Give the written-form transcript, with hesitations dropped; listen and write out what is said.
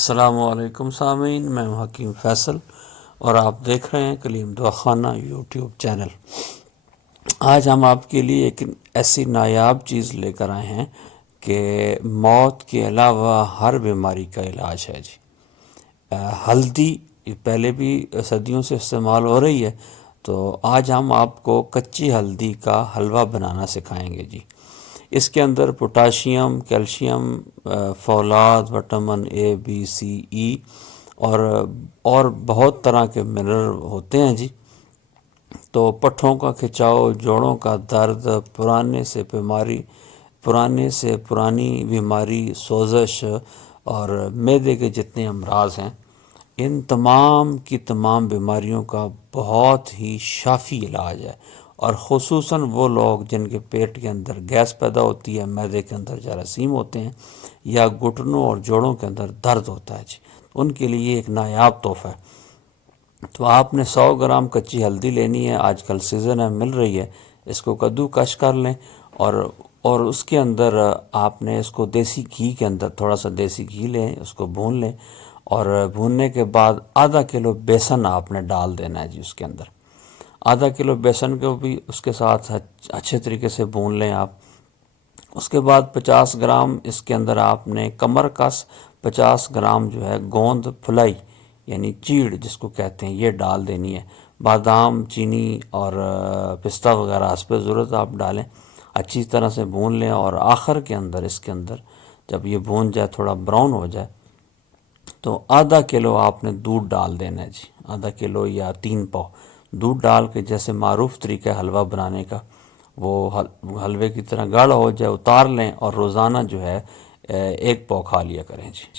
السلام علیکم سامعین، میں ہوں حکیم فیصل اور آپ دیکھ رہے ہیں کلیم دعا خانہ یوٹیوب چینل۔ آج ہم آپ کے لیے ایک ایسی نایاب چیز لے کر آئے ہیں کہ موت کے علاوہ ہر بیماری کا علاج ہے جی۔ ہلدی پہلے بھی صدیوں سے استعمال ہو رہی ہے، تو آج ہم آپ کو کچی ہلدی کا حلوہ بنانا سکھائیں گے جی۔ اس کے اندر پوٹاشیم، کیلشیم، فولاد، وٹامن اے، بی، سی، ای اور بہت طرح کے منرل ہوتے ہیں جی۔ تو پٹھوں کا کھچاؤ، جوڑوں کا درد، پرانے سے پرانی بیماری، سوزش اور معدے کے جتنے امراض ہیں، ان تمام کی تمام بیماریوں کا بہت ہی شافی علاج ہے۔ اور خصوصاً وہ لوگ جن کے پیٹ کے اندر گیس پیدا ہوتی ہے، معدے کے اندر جراثیم ہوتے ہیں، یا گھٹنوں اور جوڑوں کے اندر درد ہوتا ہے جی، ان کے لیے ایک نایاب تحفہ ہے۔ تو آپ نے 100 گرام کچی ہلدی لینی ہے، آج کل سیزن ہے، مل رہی ہے۔ اس کو کدو کش کر لیں اور اس کے اندر آپ نے اس کو دیسی گھی کے اندر تھوڑا سا دیسی گھی لیں، اس کو بھون لیں، اور بھوننے کے بعد آدھا کلو بیسن آپ نے ڈال دینا ہے جی اس کے اندر۔ آدھا کلو بیسن کو بھی اس کے ساتھ اچھے طریقے سے بھون لیں آپ۔ اس کے بعد 50 گرام اس کے اندر آپ نے کمر کس، 50 گرام جو ہے گوند پھلائی یعنی چیڑ جس کو کہتے ہیں، یہ ڈال دینی ہے۔ بادام، چینی اور پستہ وغیرہ اس پہ ضرورت آپ ڈالیں، اچھی طرح سے بھون لیں، اور آخر کے اندر اس کے اندر جب یہ بھون جائے، تھوڑا براؤن ہو جائے، تو آدھا کلو آپ نے دودھ ڈال دینا ہے جی، آدھا کلو یا 3 پاؤ دودھ ڈال کے، جیسے معروف طریقہ حلوہ بنانے کا، وہ حلوے کی طرح گاڑھا ہو جائے، اتار لیں، اور روزانہ جو ہے 1 پاؤ کھا لیا کریں جی۔